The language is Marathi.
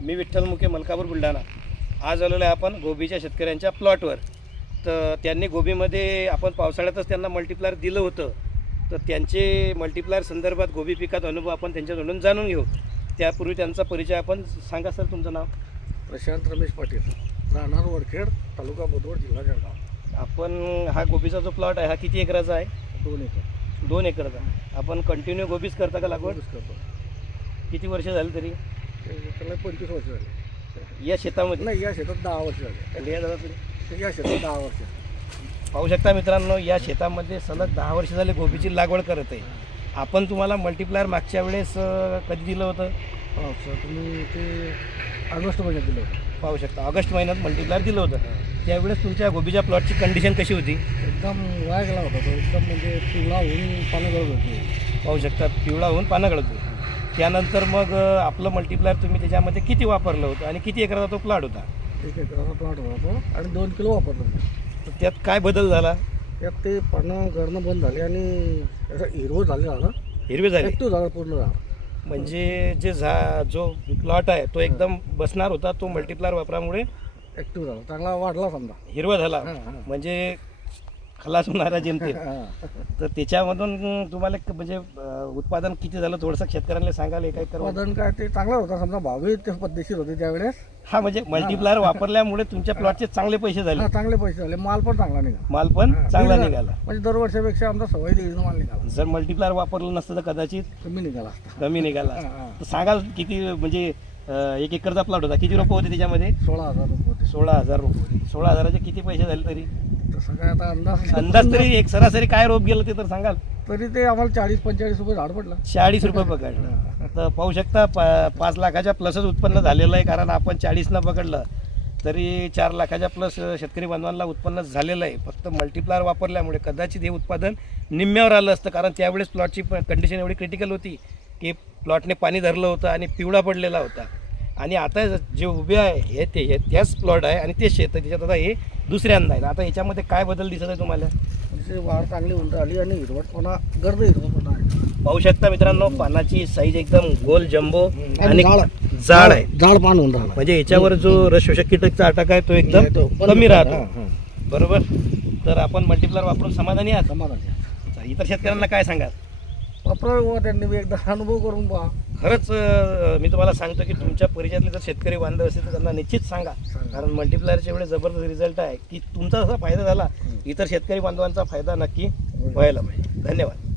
मी विठ्ठल मुके मलकापूर बुलढाणा. आज आलेलो आहे आपण गोबीच्या शेतकऱ्यांच्या प्लॉटवर. तर त्यांनी गोबीमध्ये आपण पावसाळ्यातच त्यांना मल्टिप्लायर दिलं होतं. तर त्यांचे मल्टिप्लायर संदर्भात गोबी पिकात अनुभव आपण त्यांच्याकडून जाणून घेऊ. त्यापूर्वी त्यांचा परिचय आपण सांगा सर तुमचं नाव. प्रशांत रमेश पाटील राहणार वरखेड तालुका बोदवड जिल्हा जळगाव. आपण हा गोबीचा जो प्लॉट आहे हा किती एकराचा आहे? दोन एकर. दोन एकरचा. आपण कंटिन्यू गोबीच करता का लागवड? करतो. किती वर्ष झाली तरी? त्याला पंचवीस वर्ष झाली. या शेतामध्ये? नाही या शेतात दहा वर्ष झाली. या दादा या शेतात दहा वर्ष पाहू शकता मित्रांनो या शेतामध्ये सलग दहा वर्ष झाले गोबीची लागवड करत आहे. आपण तुम्हाला मल्टिप्लायर मागच्या वेळेस अं, कधी दिलं होतं? पावसा तुम्ही ते ऑगस्ट महिन्यात दिलं होतं. पाहू शकता ऑगस्ट महिन्यात मल्टिप्लायर दिलं होतं. त्यावेळेस तुमच्या गोबीच्या प्लॉटची कंडिशन कशी होती? एकदम वाया गेला होता तो. एकदम म्हणजे पिवळा होऊन पानं गळत होती. पाहू शकता पिवळा होऊन पानं गळत होती. त्यानंतर मग आपलं मल्टिप्लायर तुम्ही त्याच्यामध्ये किती वापरलं होतं आणि किती एकराचा तो प्लॉट होता? एक एकराचा प्लॉट होता तो आणि दोन किलो वापरलं होतं. तर त्यात काय बदल झाला? त्यात ते पानं गळणं बंद झाले आणि असं हिरवं झालं झालं. हिरवे झाले? ॲक्टिव्ह झालं पूर्ण झालं. म्हणजे जे झा जो प्लॉट आहे तो एकदम बसणार होता तो मल्टिप्लायर वापरामुळे? ॲक्टिव्ह झाला. चांगला वाढला समजा. हिरवा झाला. हां, हां. म्हणजे खलास होणारा जेमते हां. तर त्याच्यामधून तुम्हाला म्हणजे अं, उत्पादन किती झालं? थोडंसं शेतकऱ्यांना सांगाल एक एक उत्पादन काय ते चांगला होता. समजा भावही ते पद्धतशीर होते त्यावेळेस. हा म्हणजे मल्टिप्लायर वापरल्यामुळे तुमच्या प्लॉटचे चांगले पैसे झाले. हा चांगले पैसे झाले. माल पण चांगला निघाला. माल पण हा, चांगला दीड- निघाला. म्हणजे दरवर्षापेक्षा आमचा सवय माल निघाला. जर मल्टिप्लायर वापरलं नसतं तर कदाचित कमी निघाला असता. कमी निघाला हा, हा. तर सांगाल किती म्हणजे अं, एक एकरचा प्लॉट होता. किती रोपं होते त्याच्यामध्ये? सोळा हजार रुपये होते. सोळा हजार रोपं होते. सोळा हजाराचे किती पैसे झाले तरी? तसं काय आता अंदाज अंदाज तरी एक सरासरी काय रोप गेलं ते तर सांगाल. तरी ते आम्हाला चाळीस पंचेचाळीस रुपये झाड पडलं. चाळीस रुपये पकडलं. तर पाहू शकता पा- पाच लाखाच्या प्लसच उत्पन्न झालेलं आहे कारण आपण चाळीसनं पकडलं तरी चार लाखाच्या प्लस शेतकरी बांधवांना उत्पन्न झालेलं आहे. फक्त मल्टिप्लायर वापरल्यामुळे कदाचित हे उत्पादन निम्म्यावर आलं असतं कारण त्यावेळेस प्लॉटची कंडिशन एवढी क्रिटिकल होती की प्लॉटने पाणी धरलं होतं आणि पिवळा पडलेला होता. आणि आता जे उभे आहे हे ते हे त्याच प्लॉट आहे आणि तेच शेत त्याच्यात आता हे दुसऱ्यांदा आहे. आता याच्यामध्ये काय बदल दिसत आहे तुम्हाला? म्हणजे वाढ चांगली होऊन राहिली आणि हिरवटपणा गर्द हिरवटपणा आहे. पाहू शकता मित्रांनो पानाची साईज एकदम गोल जम्बो आणि जाड. आहे. जाड पान होऊन राहिला. म्हणजे याच्यावर जो रस शोषक कीटकचा अटक आहे तो एकदम तो कमी राहतो. बरोबर? तर आपण मल्टिप्लर वापरून समाधानी आहात? समाधानी. इतर शेतकऱ्यांना काय सांगाल? वापरावे बुवा त्यांनी एकदा अनुभव करून पहा. खरंच मी तुम्हाला सांगतो की तुमच्या परिचयातले जर शेतकरी बांधव असतील तर त्यांना निश्चित सांगा. सांगा. कारण मल्टिप्लायरच्या एवढे जबरदस्त रिझल्ट आहे की तुमचा जसा फायदा झाला इतर शेतकरी बांधवांचा फायदा नक्की व्हायला पाहिजे. धन्यवाद.